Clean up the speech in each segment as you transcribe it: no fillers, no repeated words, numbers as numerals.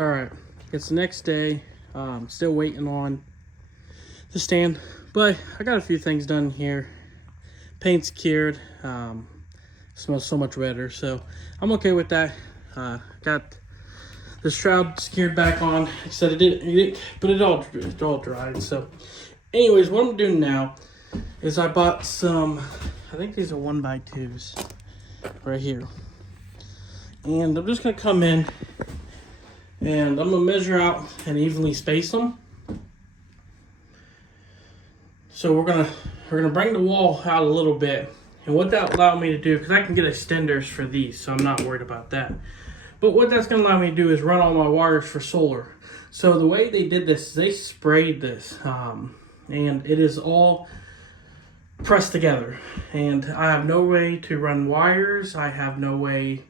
All right, it's the next day. Still waiting on the stand, but I got a few things done here. Paint's cured. Smells so much better, so I'm okay with that. Got the shroud secured back on. Like I said, but it all dried. So, anyways, what I'm doing now is I bought some. I think these are 1x2s right here, and I'm just gonna come in and I'm gonna measure out and evenly space them. So we're gonna bring the wall out a little bit, and what that allowed me to do, because I can get extenders for these, so I'm not worried about that. But what that's gonna allow me to do is run all my wires for solar. So the way they did this, they sprayed this, and it is all pressed together. And I have no way to run wires. I have no way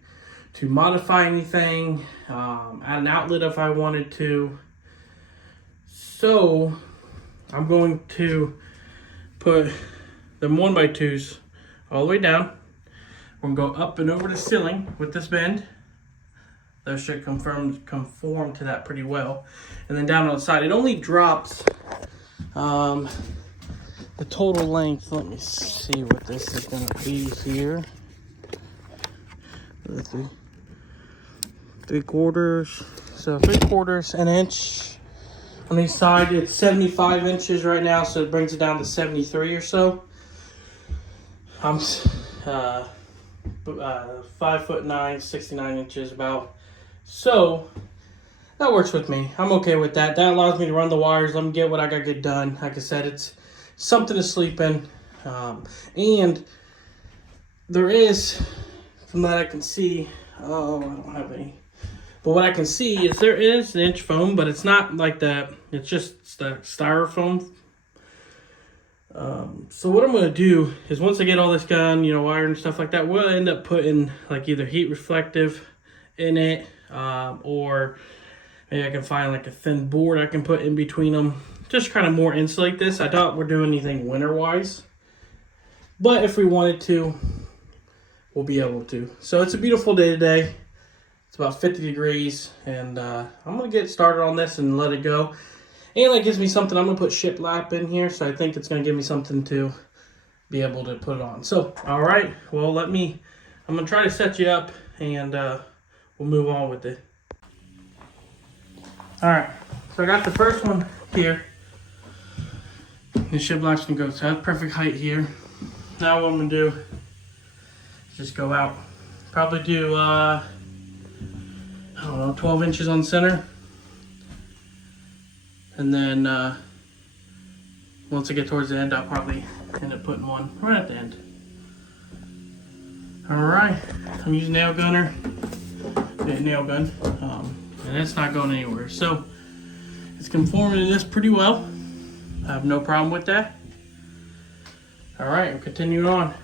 to modify anything, add an outlet if I wanted to. So I'm going to put them 1x2s all the way down. We're gonna go up and over the ceiling with this bend. Those should conform to that pretty well. And then down on the side, it only drops the total length. Let me see what this is gonna be here. 3/4. So 3/4 an inch. On each side, it's 75 inches right now, so it brings it down to 73 or so. I'm 5'9", 69 inches about. So that works with me. I'm okay with that. That allows me to run the wires. Let me get what I got to get done. Like I said, it's something to sleep in. And there is, from that I can see, I don't have any. But what I can see is there is an inch foam, but it's not like that. It's just the styrofoam. So what I'm going to do is once I get all this done, wire and stuff like that, we'll end up putting like either heat reflective in it, or maybe I can find like a thin board I can put in between them. Just kind of more insulate this. I doubt we're doing anything winter-wise. But if we wanted to, we'll be able to. So it's a beautiful day today. It's about 50 degrees, and I'm going to get started on this and let it go. And that gives me something. I'm going to put shiplap in here, so I think it's going to give me something to be able to put it on. So, all right. Well, I'm going to try to set you up, and we'll move on with it. All right. So I got the first one here. The shiplap's going to go. So that's perfect height here. Now what I'm going to do is just go out. Probably do, 12 inches on center. And then once I get towards the end, I'll probably end up putting one right at the end. All right, I'm using nail gun, and it's not going anywhere. So it's conforming to this pretty well. I have no problem with that. All right, we'll continue on.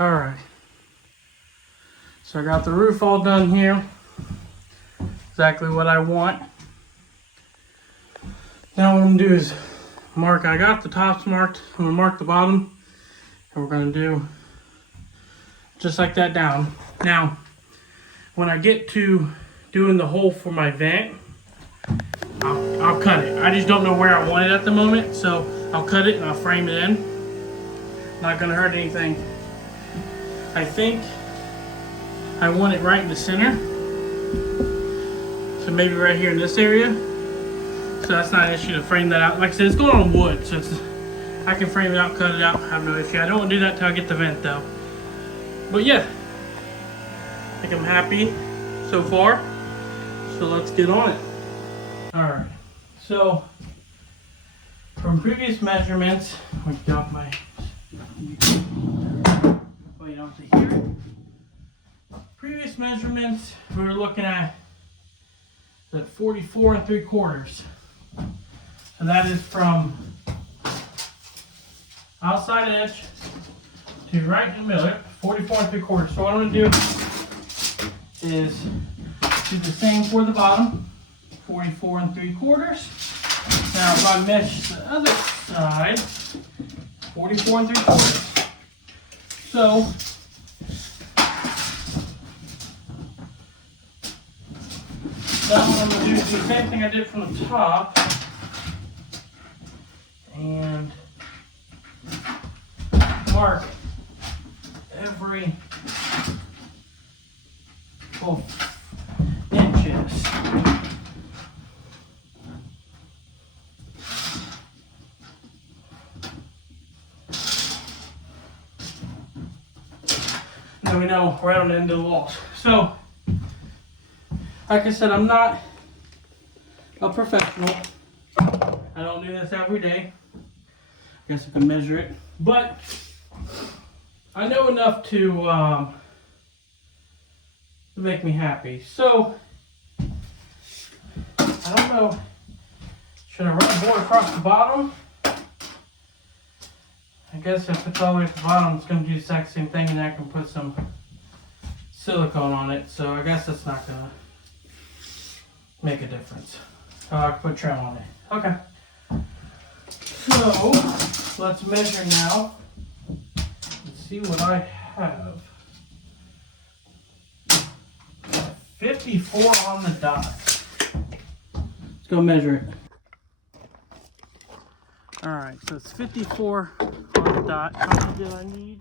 All right. So I got the roof all done here. Exactly what I want. Now what I'm gonna do is mark, I got the tops marked. I'm gonna mark the bottom. And we're gonna do just like that down. Now, when I get to doing the hole for my vent, I'll cut it. I just don't know where I want it at the moment, so I'll cut it and I'll frame it in. Not gonna hurt anything. I think I want it right in the center. So maybe right here in this area. So that's not an issue to frame that out. Like I said, it's going on wood, so I can frame it out, cut it out, have no issue. I don't want to do that till I get the vent though. But yeah, I think I'm happy so far. So let's get on it. Alright, so from previous measurements, we got my, oh, you don't have to hear it. Previous measurements, we were looking at that 44 3/4. And that is from outside edge to right in the middle, 44 3/4. So what I'm gonna do is do the same for the bottom, 44 3/4. Now if I mesh the other side, 44 3/4. So that one I'm gonna do the same thing I did from the top. And mark every inches. Then we know right on the end of the walls. So, like I said, I'm not a professional. I don't do this every day. I guess I can measure it, but I know enough to make me happy. So I don't know. Should I run the board across the bottom? I guess if it's all the way at the bottom, it's going to do the exact same thing, and I can put some silicone on it. So I guess that's not going to make a difference. Oh, I can put trim on it. Okay. So let's measure now. Let's see what I have. 54 on the dot. Let's go measure it. Alright, so it's 54 on the dot. How many do I need?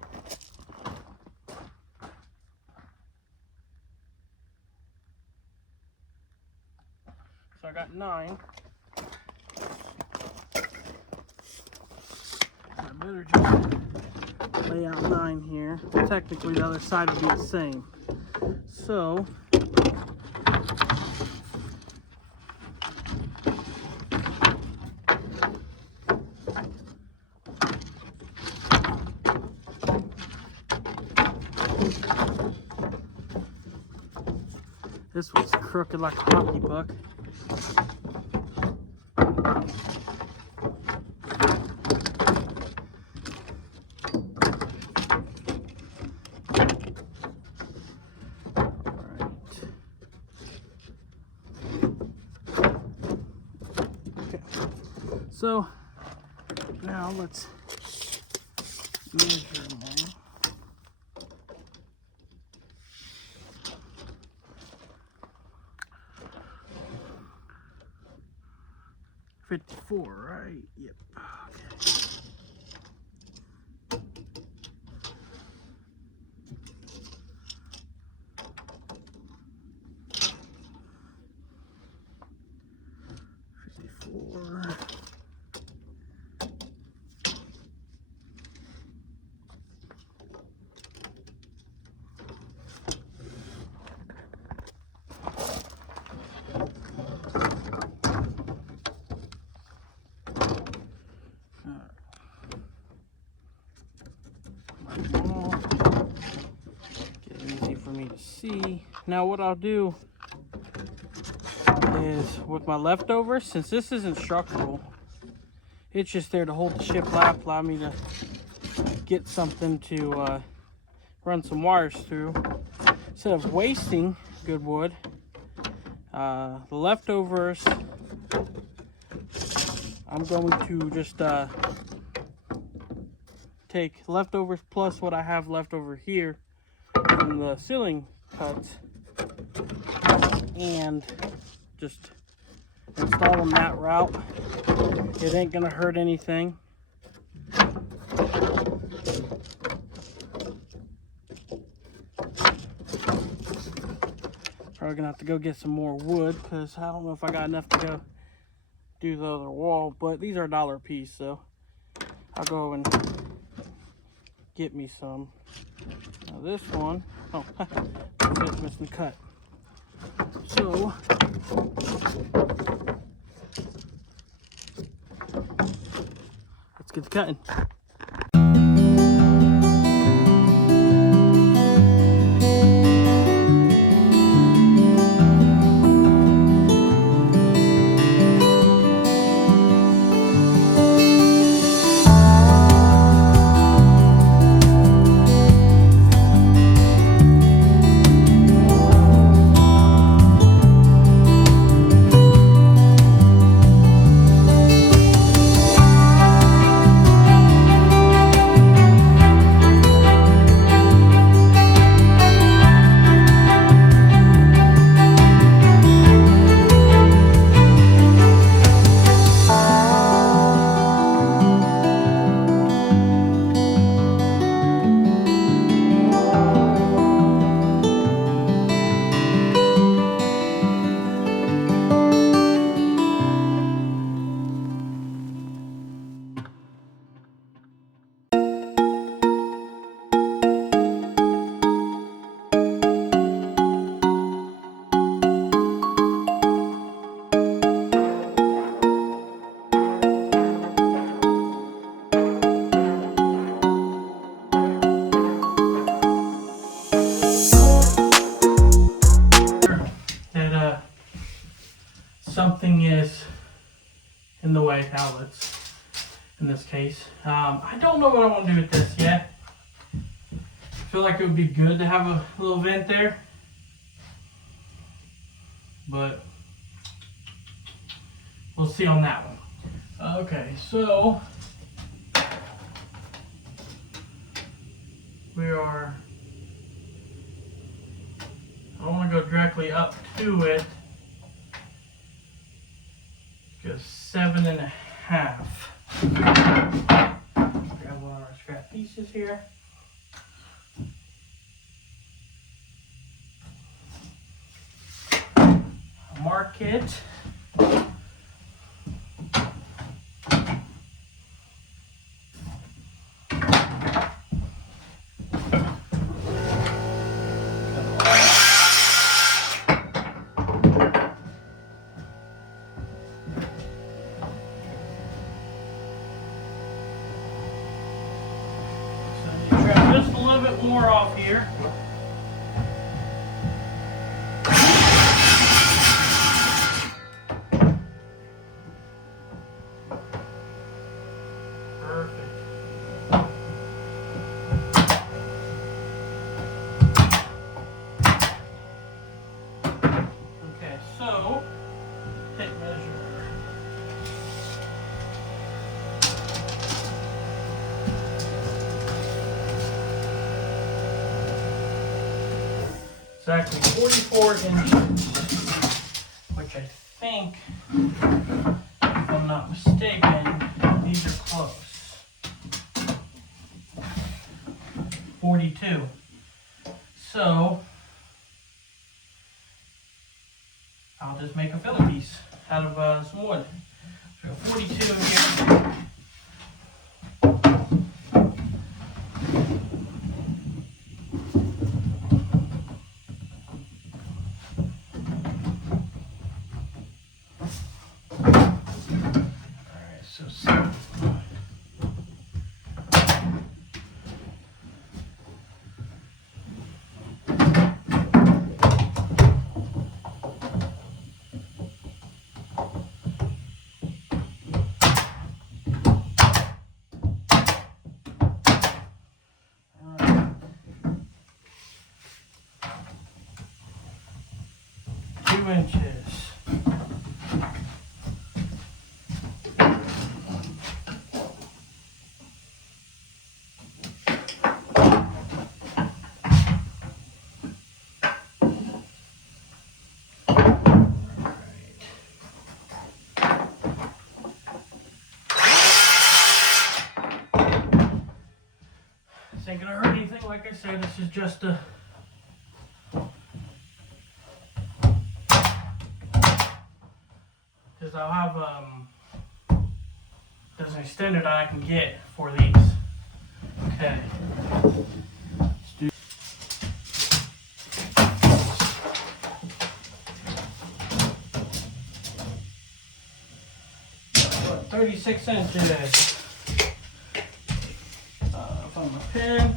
So I got 9. I better just lay out 9 here. Well, technically the other side would be the same. So this one's crooked like a hockey puck. So now let's measure more. $54, right? Yep. Okay. See, now what I'll do is with my leftovers, since this isn't structural, it's just there to hold the shiplap, allow me to get something to run some wires through. Instead of wasting good wood, the leftovers, I'm going to just take leftovers plus what I have left over here from the ceiling cuts and just install them that route. It ain't gonna hurt anything. Probably gonna have to go get some more wood because I don't know if I got enough to go do the other wall, but these are $1 a piece, so I'll go and get me some. Now this one, oh, it's missing the cut. So let's get to cutting. Something is in the way, outlets in this case. I don't know what I want to do with this yet. I feel like it would be good to have a little vent there, but we'll see on that one. Okay, so we are, I don't want to go directly up to it. Go 7.5. Grab one of our scrap pieces here. Mark it. Just a little bit more off here. Perfect. Okay, so tape measure. Exactly 44 inches, which I think, if I'm not mistaken, these are close. 42. So I'll just make a filling piece out of some wood. So 42 here. inches. This ain't gonna hurt anything, like I said, this is just a because I'll have there's an extender that I can get for these. Okay. Let's do 36 inches. Find my pen.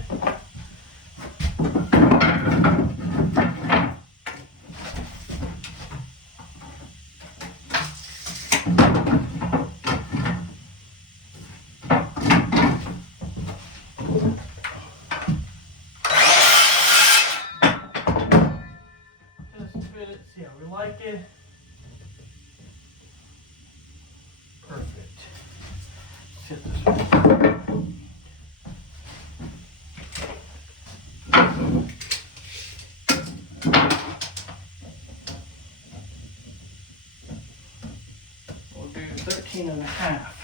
Just fit it, see how we like it. Perfect. Sit this way. We'll do 13 and a half.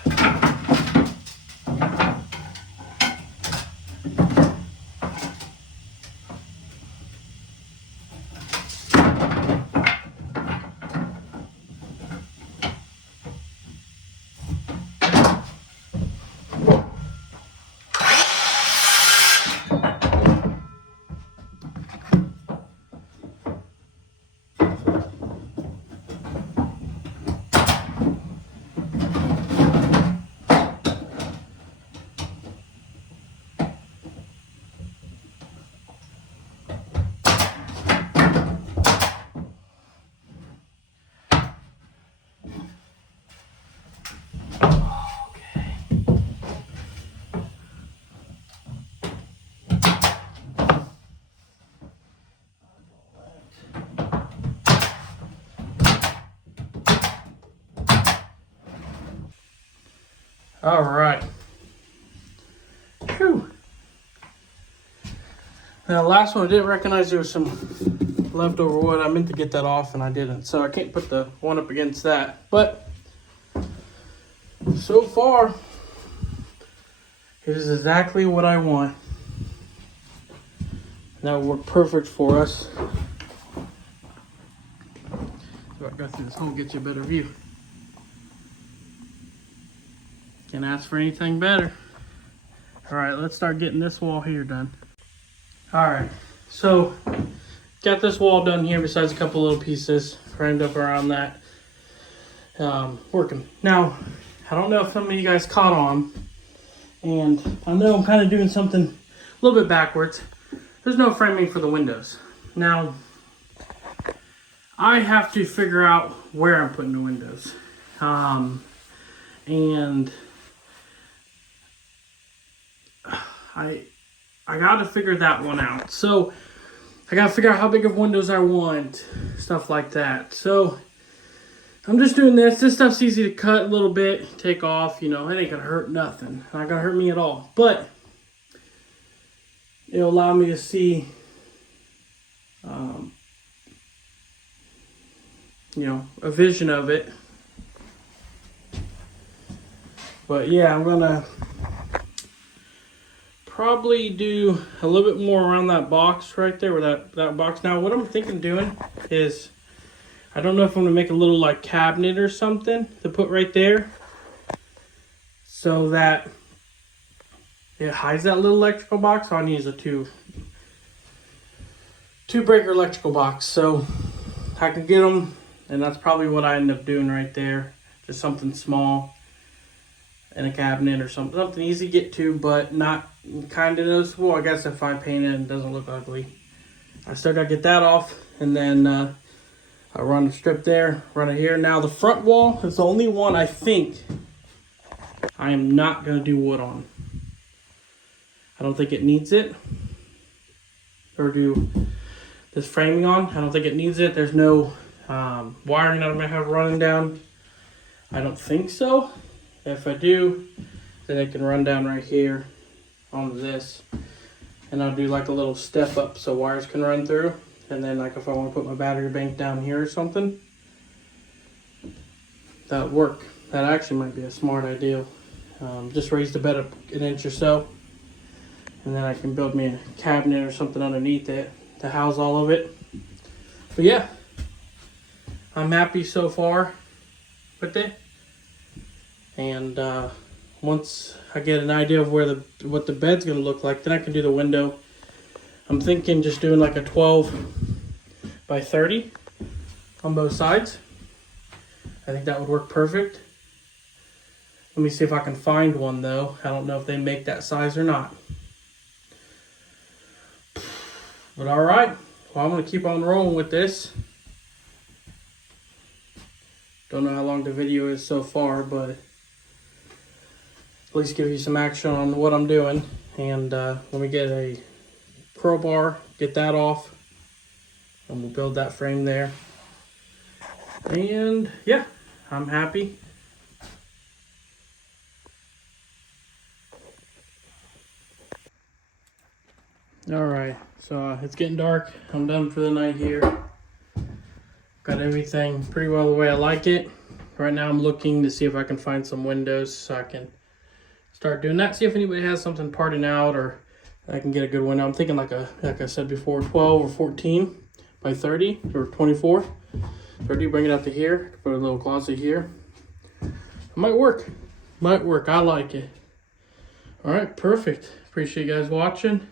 All right. Whew. Now, the last one I didn't recognize there was some leftover wood. I meant to get that off and I didn't. So I can't put the one up against that. But so far, it is exactly what I want. That would work perfect for us. So I go through this hole, get you a better view. Can't ask for anything better. All right, let's start getting this wall here done. All right, so got this wall done here besides a couple little pieces framed up around that. Working. Now, I don't know if some of you guys caught on, and I know I'm kind of doing something a little bit backwards. There's no framing for the windows. Now, I have to figure out where I'm putting the windows. And I got to figure that one out. So I got to figure out how big of windows I want, stuff like that. So I'm just doing this. This stuff's easy to cut a little bit, take off. You know, it ain't gonna hurt nothing. Not gonna hurt me at all. But it'll allow me to see, you know, a vision of it. But yeah, I'm gonna probably do a little bit more around that box right there, where that box. Now, what I'm thinking of doing is, I don't know if I'm gonna make a little like cabinet or something to put right there, so that it hides that little electrical box. So I need a two breaker electrical box, so I can get them, and that's probably what I end up doing right there. Just something small in a cabinet or something easy to get to, but not kind of noticeable. I guess if I paint it, it doesn't look ugly. I still gotta get that off, and then I run a strip there, run it here. Now the front wall is the only one I think I am not gonna do wood on. I don't think it needs it, or do this framing on. I don't think it needs it. There's no Wiring that I'm gonna have running down, I don't think so. If I do, then it can run down right here onto this, and I'll do like a little step up so wires can run through. And then like if I want to put my battery bank down here or something, that would work. That actually might be a smart idea. Just raise the bed up an inch or so, and then I can build me a cabinet or something underneath it to house all of it. But yeah, I'm happy so far with it. And once I get an idea of where what the bed's gonna look like, then I can do the window. I'm thinking just doing like a 12 by 30 on both sides. I think that would work perfect. Let me see if I can find one though. I don't know if they make that size or not. But all right, well, I'm gonna keep on rolling with this. Don't know how long the video is so far, but at least give you some action on what I'm doing. And let me get a crowbar, get that off, and we'll build that frame there. And yeah, I'm happy. All right, so it's getting dark. I'm done for the night here. Got everything pretty well the way I like it. Right now I'm looking to see if I can find some windows so I can start doing that. See if anybody has something parting out, or I can get a good window. I'm thinking like I said before, 12 or 14 by 30 or 24. 30, bring it up to here. Put a little closet here. It might work. Might work. I like it. All right, perfect. Appreciate you guys watching.